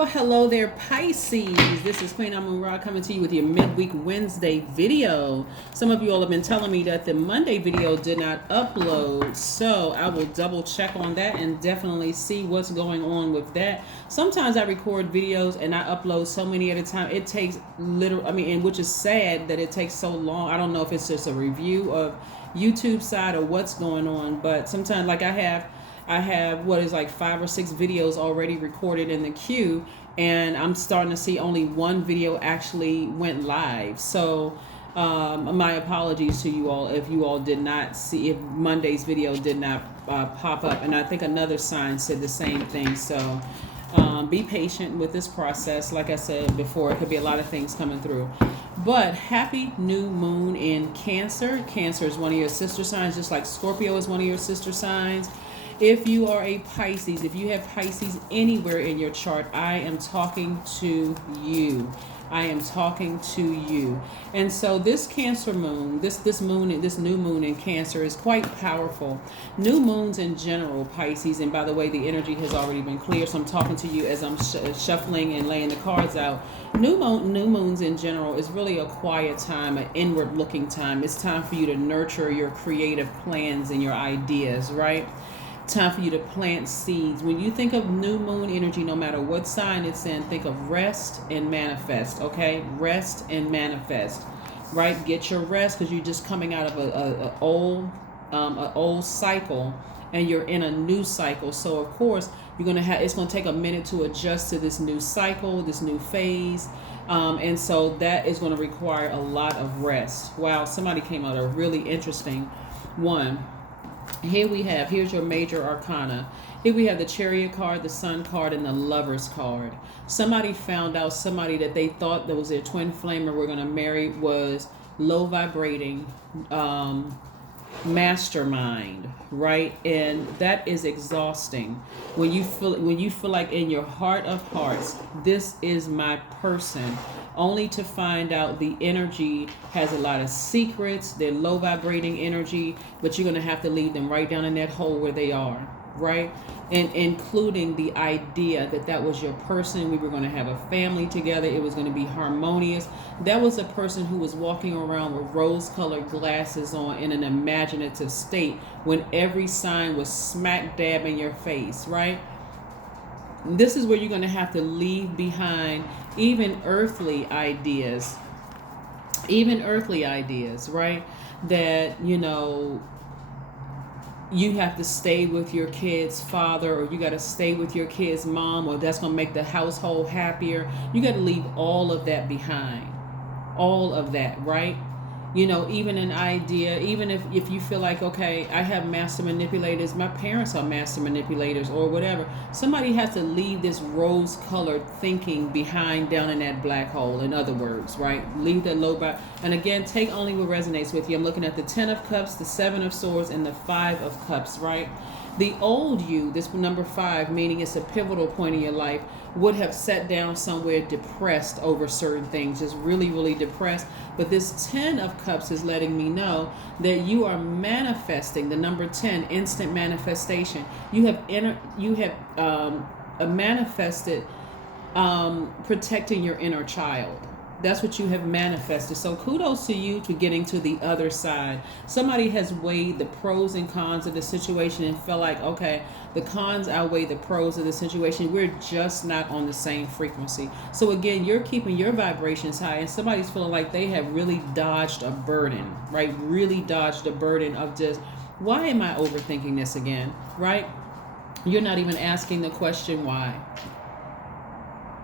Well, hello there, Pisces. This is Queen Amun Ra coming to you with your midweek Wednesday video. Some of you all have been telling me that the Monday video did not upload, so I will double check on that and definitely see what's going on with that. Sometimes I record videos and I upload so many at a time. It takes and which is sad that it takes so long. I don't know if it's just a review of YouTube side or what's going on, but sometimes like I have what is like 5 or 6 videos already recorded in the queue, and I'm starting to see only one video actually went live. So my apologies to you all if you all did not see, if Monday's video did not pop up. And I think another sign said the same thing. So be patient with this process. Like I said before, it could be a lot of things coming through. But happy new moon in Cancer. Cancer is one of your sister signs, just like Scorpio is one of your sister signs. If you are a Pisces, if you have Pisces anywhere in your chart, I am talking to you. I am talking to you. And so this Cancer moon, this new moon in Cancer is quite powerful. New moons in general, Pisces, and by the way, the energy has already been clear, so I'm talking to you as I'm shuffling and laying the cards out. New moons in general is really a quiet time, an inward looking time. It's time for you to nurture your creative plans and your ideas, right? Time for you to plant seeds. When you think of new moon energy, no matter what sign it's in, think of rest and manifest. Okay, rest and manifest. Right, get your rest because you're just coming out of a old cycle, and you're in a new cycle. So of course you're gonna have. It's gonna take a minute to adjust to this new cycle, this new phase. And so that is going to require a lot of rest. Wow, somebody came out a really interesting one. Here's your major arcana. Here we have the Chariot card, the Sun card, and the Lovers card. Somebody found out somebody that they thought that was their twin flame or were going to marry was low vibrating mastermind, right? And that is exhausting. When you feel like in your heart of hearts, this is my person, only to find out the energy has a lot of secrets. They're low vibrating energy, but you're going to have to leave them right down in that hole where they are, right? And including the idea that that was your person. We were going to have a family together. It was going to be harmonious. That was a person who was walking around with rose-colored glasses on in an imaginative state when every sign was smack dab in your face, right? This is where you're going to have to leave behind even earthly ideas, right? That, you have to stay with your kid's father, or you got to stay with your kid's mom, or that's going to make the household happier. You got to leave all of that behind. All of that, right? Even an idea, even if you feel like, okay, I have master manipulators, my parents are master manipulators or whatever, somebody has to leave this rose-colored thinking behind down in that black hole, in other words, right? Leave that low by, and again, take only what resonates with you. I'm looking at the 10 of Cups, the 7 of Swords, and the 5 of Cups, right? The old you, this number 5, meaning it's a pivotal point in your life, would have sat down somewhere depressed over certain things, just really, really depressed. But this 10 of Cups is letting me know that you are manifesting the number 10, instant manifestation. You have manifested protecting your inner child. That's what you have manifested. So kudos to you to getting to the other side. Somebody has weighed the pros and cons of the situation and felt like, okay, the cons outweigh the pros of the situation. We're just not on the same frequency. So again, you're keeping your vibrations high, and somebody's feeling like they have really dodged a burden, right? Really dodged a burden of just, why am I overthinking this again, right? You're not even asking the question why.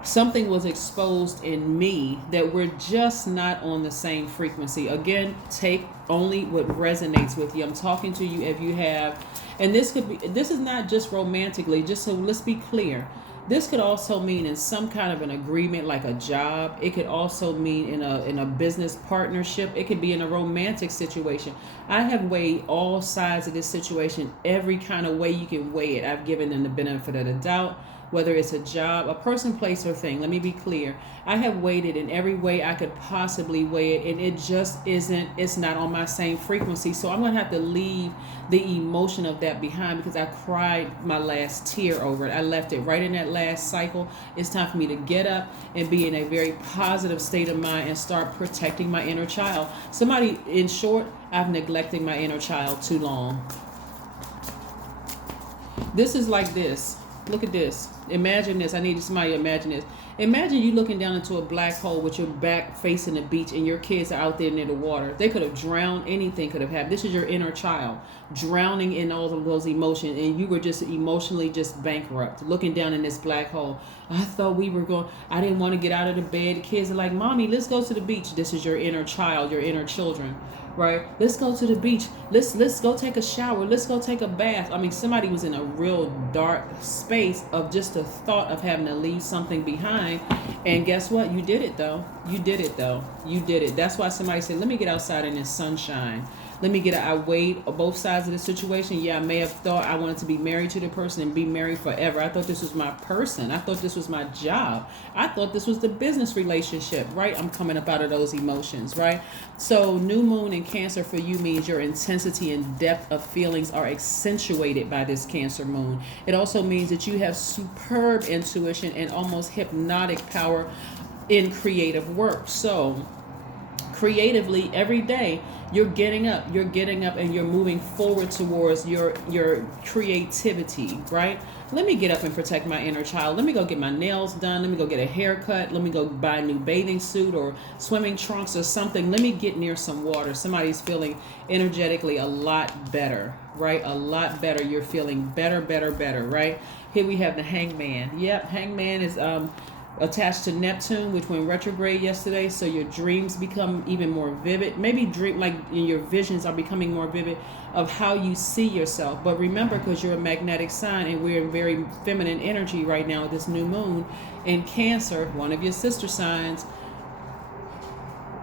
Something was exposed in me that we're just not on the same frequency. Again, take only what resonates with you. I'm talking to you if you have, and this is not just romantically, just so let's be clear. This could also mean in some kind of an agreement, like a job. It could also mean in a business partnership. It could be in a romantic situation. I have weighed all sides of this situation, every kind of way you can weigh it. I've given them the benefit of the doubt. whether it's a job, a person, place, or thing. Let me be clear. I have weighed it in every way I could possibly weigh it, and it just isn't, it's not on my same frequency. So I'm going to have to leave the emotion of that behind, because I cried my last tear over it. I left it right in that last cycle. It's time for me to get up and be in a very positive state of mind and start protecting my inner child. Somebody, in short, I've neglected my inner child too long. This is like this. Look at this. Imagine this. I need somebody to imagine this. Imagine you looking down into a black hole with your back facing the beach and your kids are out there near the water. They could have drowned. Anything could have happened. This is your inner child drowning in all of those emotions, and you were just emotionally just bankrupt, looking down in this black hole. I thought we were going, I didn't want to get out of the bed. The kids are like, Mommy, let's go to the beach. This is your inner child, your inner children. Right? Let's go to the beach. Let's go take a shower. Let's go take a bath. I mean, somebody was in a real dark space of just the thought of having to leave something behind. And guess what? You did it though. You did it though. You did it. That's why somebody said, let me get outside in this sunshine. Let me get I weighed both sides of the situation. Yeah, I may have thought I wanted to be married to the person and be married forever. I thought this was my person. I thought this was my job. I thought this was the business relationship, right? I'm coming up out of those emotions, right? So new moon in Cancer for you means your intensity and depth of feelings are accentuated by this Cancer moon. It also means that you have superb intuition and almost hypnotic power in creative work. So creatively every day you're getting up and you're moving forward towards your creativity, right? Let me get up and protect my inner child. Let me go get my nails done. Let me go get a haircut. Let me go buy a new bathing suit or swimming trunks or something. Let me get near some water. Somebody's feeling energetically a lot better, right? A lot better. You're feeling better, right? Here we have the Hangman. Yep, Hangman is attached to Neptune, which went retrograde yesterday. So your dreams become even more vivid. Maybe your visions are becoming more vivid of how you see yourself. But remember, because you're a magnetic sign and we're in very feminine energy right now with this new moon in Cancer, one of your sister signs,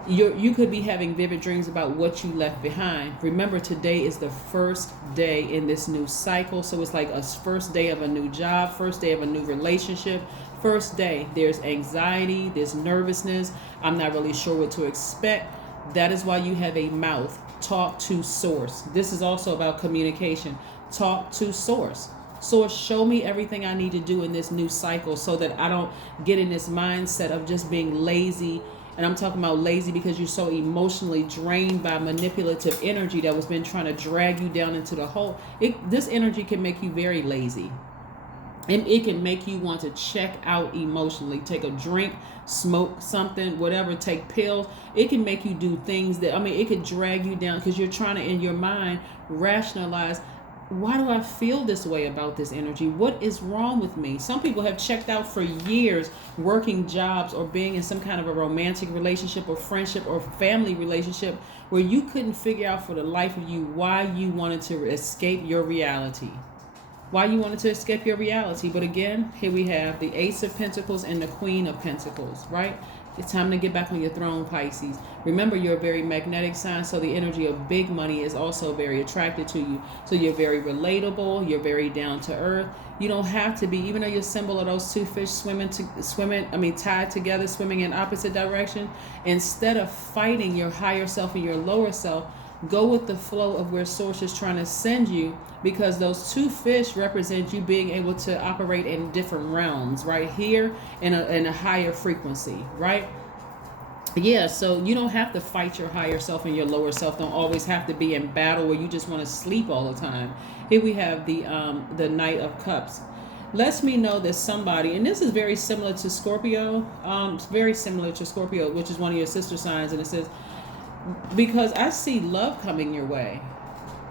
you could be having vivid dreams about what you left behind. Remember, today is the first day in this new cycle. So it's like a first day of a new job, first day of a new relationship, first day. There's anxiety, there's nervousness. I'm not really sure what to expect. That is why you have a mouth. Talk to source. This is also about communication. Talk to source. Source, show me everything I need to do in this new cycle so that I don't get in this mindset of just being lazy. And I'm talking about lazy because you're so emotionally drained by manipulative energy that was been trying to drag you down into the hole. This energy can make you very lazy. And it can make you want to check out emotionally. Take a drink, smoke something, whatever, take pills. It can make you do things that, it could drag you down because you're trying to, in your mind, rationalize, why do I feel this way about this energy? What is wrong with me? Some people have checked out for years working jobs or being in some kind of a romantic relationship or friendship or family relationship where you couldn't figure out for the life of you why you wanted to escape your reality. Why you wanted to escape your reality. But again, here we have the Ace of Pentacles and the Queen of Pentacles, right? It's time to get back on your throne, Pisces. Remember, you're a very magnetic sign, so the energy of big money is also very attracted to you. So you're very relatable. You're very down to earth. You don't have to be, even though you're a symbol of those two fish tied together, swimming in opposite direction. Instead of fighting your higher self and your lower self, go with the flow of where source is trying to send you, because those two fish represent you being able to operate in different realms, right here in a higher frequency, right? Yeah, so you don't have to fight your higher self and your lower self. Don't always have to be in battle where you just want to sleep all the time. Here we have the Knight of Cups. Lets me know that somebody, and this is very similar to Scorpio, which is one of your sister signs, and it says, because I see love coming your way.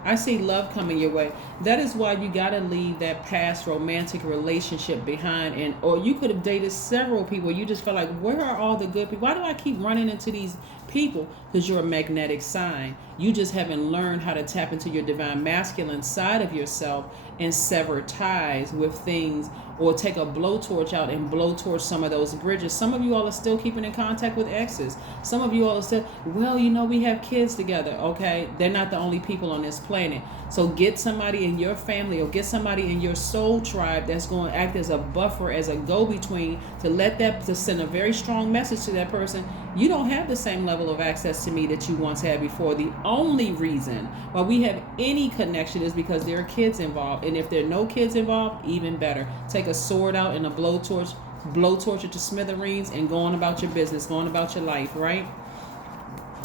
That is why you got to leave that past romantic relationship behind, or you could have dated several people. You just felt like, where are all the good people? Why do I keep running into these people? Because you're a magnetic sign. You just haven't learned how to tap into your divine masculine side of yourself and sever ties with things or take a blowtorch out and blowtorch some of those bridges. Some of you all are still keeping in contact with exes. Some of you all are still, well, we have kids together. Okay, they're not the only people on this planet. So get somebody in your family or get somebody in your soul tribe that's going to act as a buffer, as a go-between, to send a very strong message to that person. You don't have the same level of access to me that you once had before. The only reason why we have any connection is because there are kids involved. And if there are no kids involved, even better. Take a sword out and a blowtorch it to smithereens and go on about your business, go on about your life, right?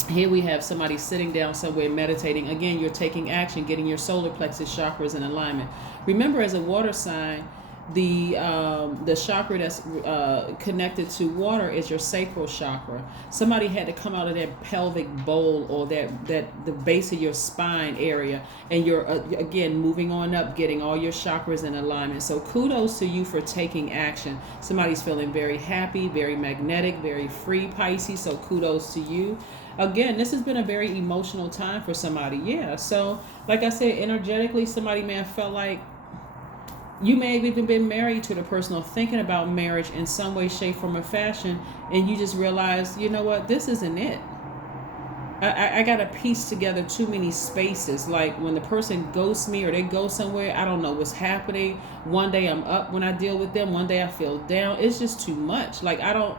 Here we have somebody sitting down somewhere meditating. Again, you're taking action, getting your solar plexus chakras in alignment. Remember, as a water sign, the chakra that's connected to water is your sacral chakra. Somebody had to come out of that pelvic bowl or that the base of your spine area, and you're again moving on up, getting all your chakras in alignment. So kudos to you for taking action. Somebody's feeling very happy, very magnetic, very free, Pisces. So kudos to you. Again, this has been a very emotional time for somebody. Yeah. So like I said, energetically, somebody may have felt like you may have even been married to the person or thinking about marriage in some way, shape, form, or fashion. And you just realize, you know what, this isn't it. I got to piece together too many spaces. Like when the person ghosts me or they go somewhere, I don't know what's happening. One day I'm up when I deal with them. One day I feel down. It's just too much. Like I don't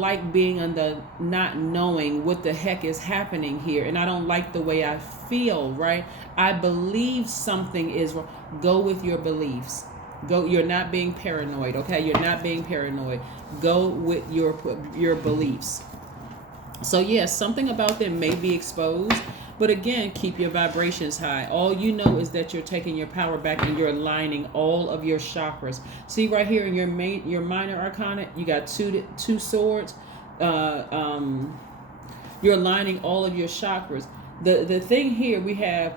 like being on the not knowing what the heck is happening here. And I don't like the way I feel, right? I believe something is wrong. Go with your beliefs. You're not being paranoid, okay? You're not being paranoid. Go with your beliefs. So yes, something about them may be exposed, but again, keep your vibrations high. All you know is that you're taking your power back and you're aligning all of your chakras. See right here in your minor arcana, you got two swords. You're aligning all of your chakras. The thing here we have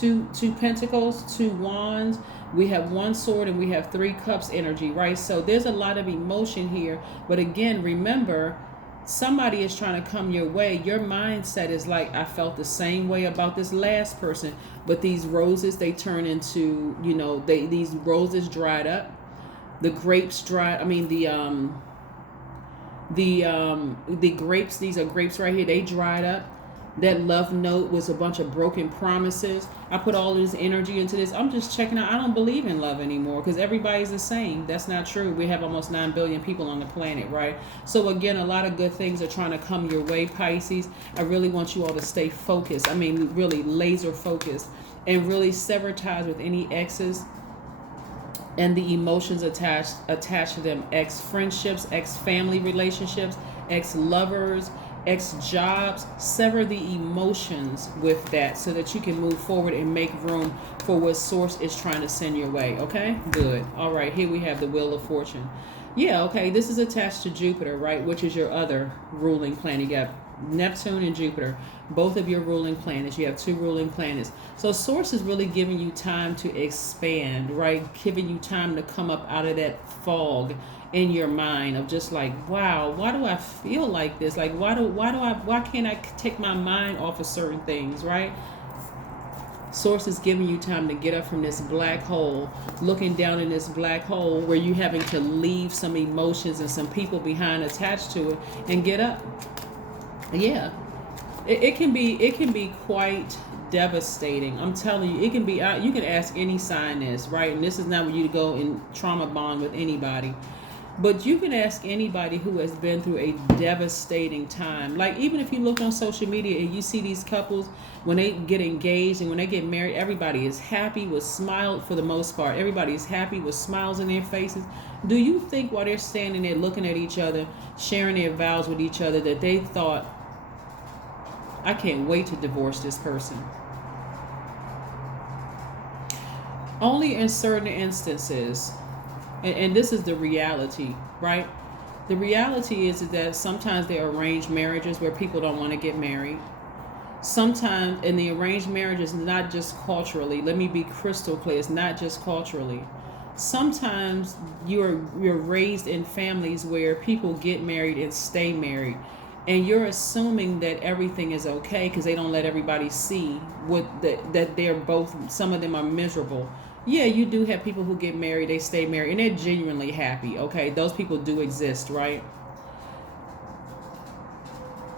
two pentacles, two wands. We have one sword and we have 3 cups energy, right? So there's a lot of emotion here. But again, remember, somebody is trying to come your way. Your mindset is like, I felt the same way about this last person, but these roses, they turn into, these roses dried up. The grapes dried. I mean, the grapes, these are grapes right here, they dried up. That love note was a bunch of broken promises. I put all this energy into this. I'm just checking out. I don't believe in love anymore because everybody's the same. That's not true. We have almost 9 billion people on the planet, right? So again, a lot of good things are trying to come your way, Pisces. I really want you all to stay focused. I mean, really laser focused and really sever ties with any exes and the emotions attached to them. Ex-friendships, ex-family relationships, ex-lovers, ex-jobs. Sever the emotions with that so that you can move forward and make room for what source is trying to send your way. Okay, good. All right, here we have the Wheel of Fortune. Yeah, okay, this is attached to Jupiter, right, which is your other ruling planet. You got Neptune and Jupiter, both of your ruling planets. You have 2 ruling planets. So source is really giving you time to expand, right? Giving you time to come up out of that fog in your mind of just like, wow, why do I feel like this? Like, why can't I take my mind off of certain things, right? Source is giving you time to get up from this black hole, looking down in this black hole where you're having to leave some emotions and some people behind attached to it and get up. Yeah, it can be quite devastating. I'm telling you, it can be. You can ask any sign this, right? And this is not where you go and trauma bond with anybody. But you can ask anybody who has been through a devastating time. Like even if you look on social media and you see these couples, when they get engaged and when they get married, everybody is happy with smiles for the most part. Everybody is happy with smiles in their faces. Do you think while they're standing there looking at each other, sharing their vows with each other, that they thought, I can't wait to divorce this person? Only in certain instances. And this is the reality, right? The reality is that sometimes there are arranged marriages where people don't want to get married. Sometimes, and the arranged marriage is not just culturally. Let me be crystal clear. It's not just culturally. Sometimes you're raised in families where people get married and stay married. And you're assuming that everything is okay because they don't let everybody see that they're both, some of them are miserable. Yeah, you do have people who get married, they stay married, and they're genuinely happy. Okay, those people do exist, right?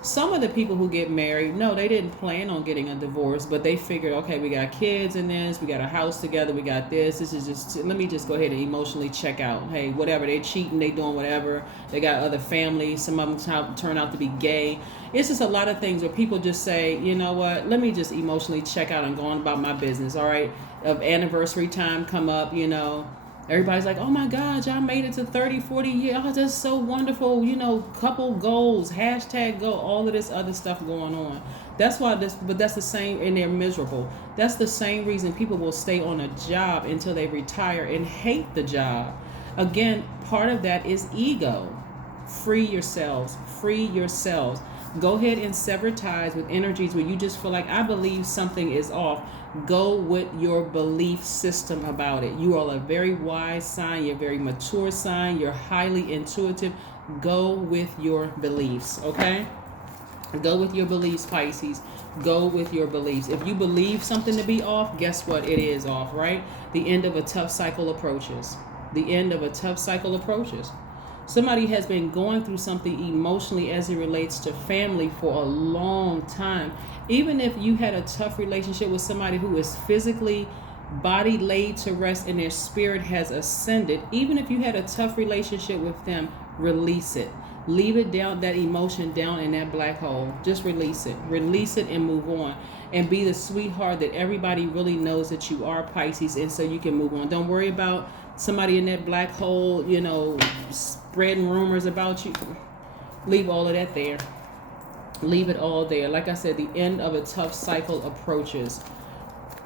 Some of the people who get married, no, they didn't plan on getting a divorce, but they figured, okay, we got kids in this, we got a house together, we got this. This is just, let me just go ahead and emotionally check out. Hey, whatever, they cheating, they doing whatever. They got other families. Some of them turn out to be gay. It's just a lot of things where people just say, you know what, let me just emotionally check out and go on about my business, all right? Of anniversary time come up, you know. Everybody's like, oh my God, y'all made it to 30, 40 years. Oh, that's so wonderful. You know, couple goals, hashtag go, all of this other stuff going on. That's why but that's the same, and they're miserable. That's the same reason people will stay on a job until they retire and hate the job. Again, part of that is ego. Free yourselves. Free yourselves. Go ahead and sever ties with energies where you just feel like, I believe something is off. Go with your belief system about it. You are a very wise sign. You're a very mature sign. You're highly intuitive. Go with your beliefs, okay? Go with your beliefs, Pisces. Go with your beliefs. If you believe something to be off, guess what? It is off, right? The end of a tough cycle approaches. The end of a tough cycle approaches. Somebody has been going through something emotionally as it relates to family for a long time. Even if you had a tough relationship with somebody who is physically body laid to rest and their spirit has ascended, even if you had a tough relationship with them, release it. Leave it down, that emotion down in that black hole. Just release it. Release it and move on. And be the sweetheart that everybody really knows that you are, Pisces, and so you can move on. Don't worry about somebody in that black hole, you know, spreading rumors about you. Leave all of that there. Leave it all there. Like I said, the end of a tough cycle approaches.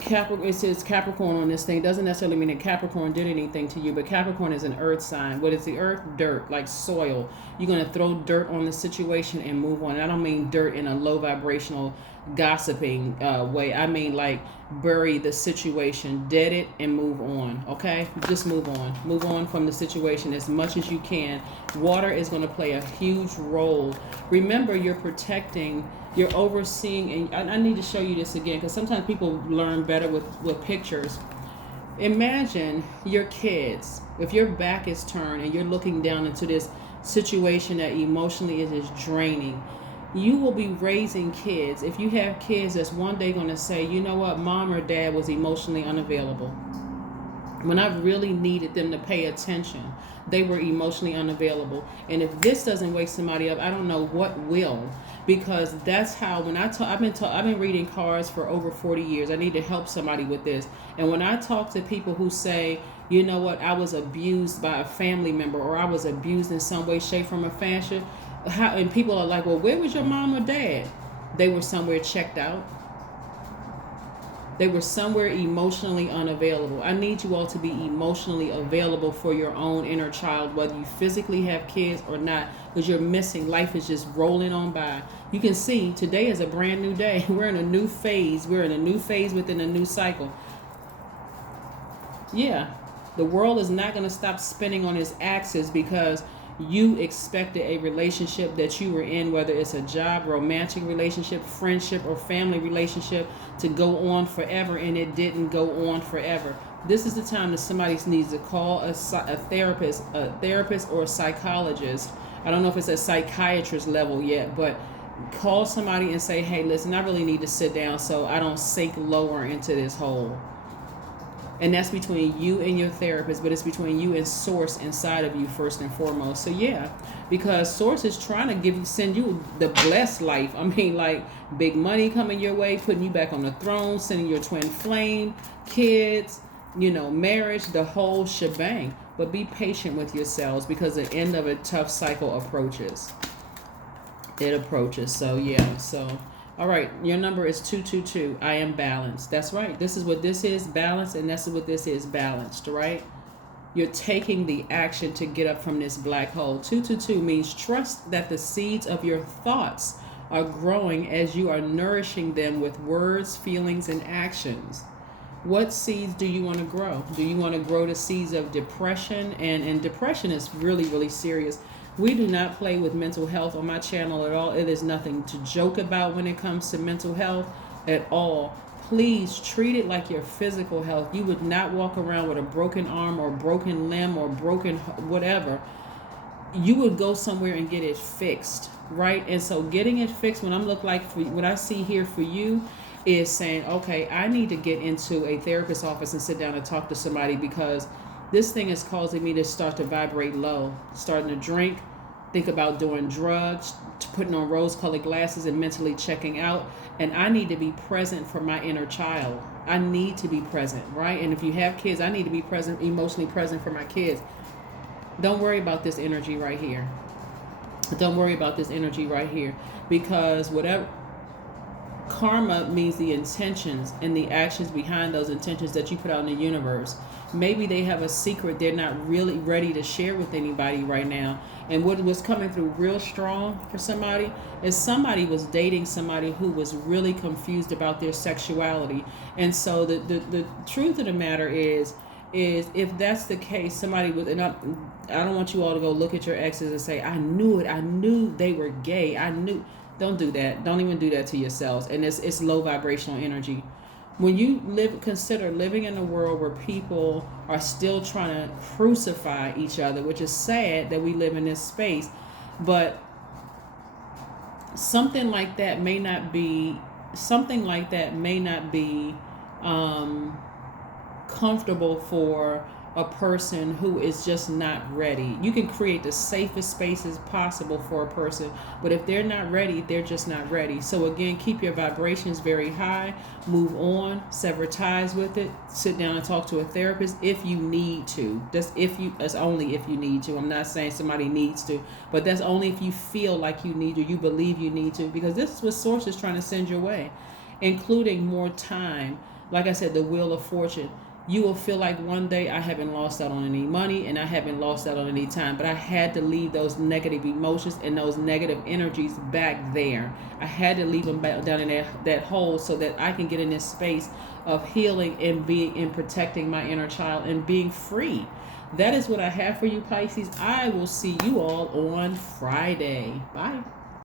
It says Capricorn on this thing. Doesn't necessarily mean that Capricorn did anything to you, but Capricorn is an earth sign. What is the earth? Dirt, like soil. You're going to throw dirt on the situation and move on. And I don't mean dirt in a low vibrational gossiping way. I mean like bury the situation, dead it, and move on. Okay, just move on from the situation as much as you can. Water is going to play a huge role. Remember, you're protecting, you're overseeing, and I need to show you this again because sometimes people learn better with pictures. Imagine your kids, if your back is turned and you're looking down into this situation that emotionally is draining. You will be raising kids. If you have kids that's one day going to say, you know what, mom or dad was emotionally unavailable. When I really needed them to pay attention, they were emotionally unavailable. And if this doesn't wake somebody up, I don't know what will. Because that's how, when I've been reading cards for over 40 years. I need to help somebody with this. And when I talk to people who say, you know what, I was abused by a family member, or I was abused in some way, shape, form, or fashion, and people are like, well, where was your mom or dad? They were somewhere checked out. They were somewhere emotionally unavailable. I need you all to be emotionally available for your own inner child, whether you physically have kids or not, because you're missing. Life is just rolling on by. You can see today is a brand new day. We're in a new phase. We're in a new phase within a new cycle. Yeah, the world is not going to stop spinning on its axis because you expected a relationship that you were in, whether it's a job, romantic relationship, friendship, or family relationship, to go on forever, and it didn't go on forever. This is the time that somebody needs to call a therapist or a psychologist. I don't know if it's a psychiatrist level yet, but call somebody and say, hey, listen, I really need to sit down so I don't sink lower into this hole. And that's between you and your therapist, but it's between you and Source inside of you first and foremost. So yeah, because Source is trying to send you the blessed life. I mean, like big money coming your way, putting you back on the throne, sending your twin flame, kids, marriage, the whole shebang. But be patient with yourselves because the end of a tough cycle approaches. It approaches. So yeah, all right, your number is 222. I am balanced. That's right. This is what this is, balanced, and that's what this is, balanced, right? You're taking the action to get up from this black hole. 222 means trust that the seeds of your thoughts are growing as you are nourishing them with words, feelings, and actions. What seeds do you want to grow? Do you want to grow the seeds of depression? And depression is really, really serious. We do not play with mental health on my channel at all. It is nothing to joke about when it comes to mental health at all. please treat it like your physical health. You would not walk around with a broken arm or broken limb or broken whatever. You would go somewhere and get it fixed, right? And so getting it fixed, when I'm look like for what I see here for you is saying, okay, I need to get into a therapist's office and sit down and talk to somebody, because this thing is causing me to start to vibrate low, starting to drink, think about doing drugs, putting on rose-colored glasses and mentally checking out. And I need to be present for my inner child. I need to be present, right? And if you have kids, I need to be present, emotionally present for my kids. Don't worry about this energy right here. Don't worry about this energy right here, because whatever karma means the intentions and the actions behind those intentions that you put out in the universe. Maybe they have a secret they're not really ready to share with anybody right now. And what was coming through real strong for somebody is somebody was dating somebody who was really confused about their sexuality. And so the truth of the matter is if that's the case, somebody would, and I don't want you all to go look at your exes and say, I knew it, I knew they were gay, I knew. Don't do that. Don't even do that to yourselves. And it's low vibrational energy. When you consider living in a world where people are still trying to crucify each other, which is sad that we live in this space, but something like that may not be comfortable for a person who is just not ready. You can create the safest spaces possible for a person, but if they're not ready, they're just not ready. So again, keep your vibrations very high, move on, sever ties with it, sit down and talk to a therapist if you need to. That's only if you need to. I'm not saying somebody needs to, but that's only if you feel like you need to, you believe you need to, because this is what Source is trying to send your way, including more time. Like I said, the Wheel of Fortune. You will feel like one day I haven't lost out on any money and I haven't lost out on any time, but I had to leave those negative emotions and those negative energies back there. I had to leave them back down in that hole so that I can get in this space of healing and protecting my inner child and being free. That is what I have for you, Pisces. I will see you all on Friday. Bye.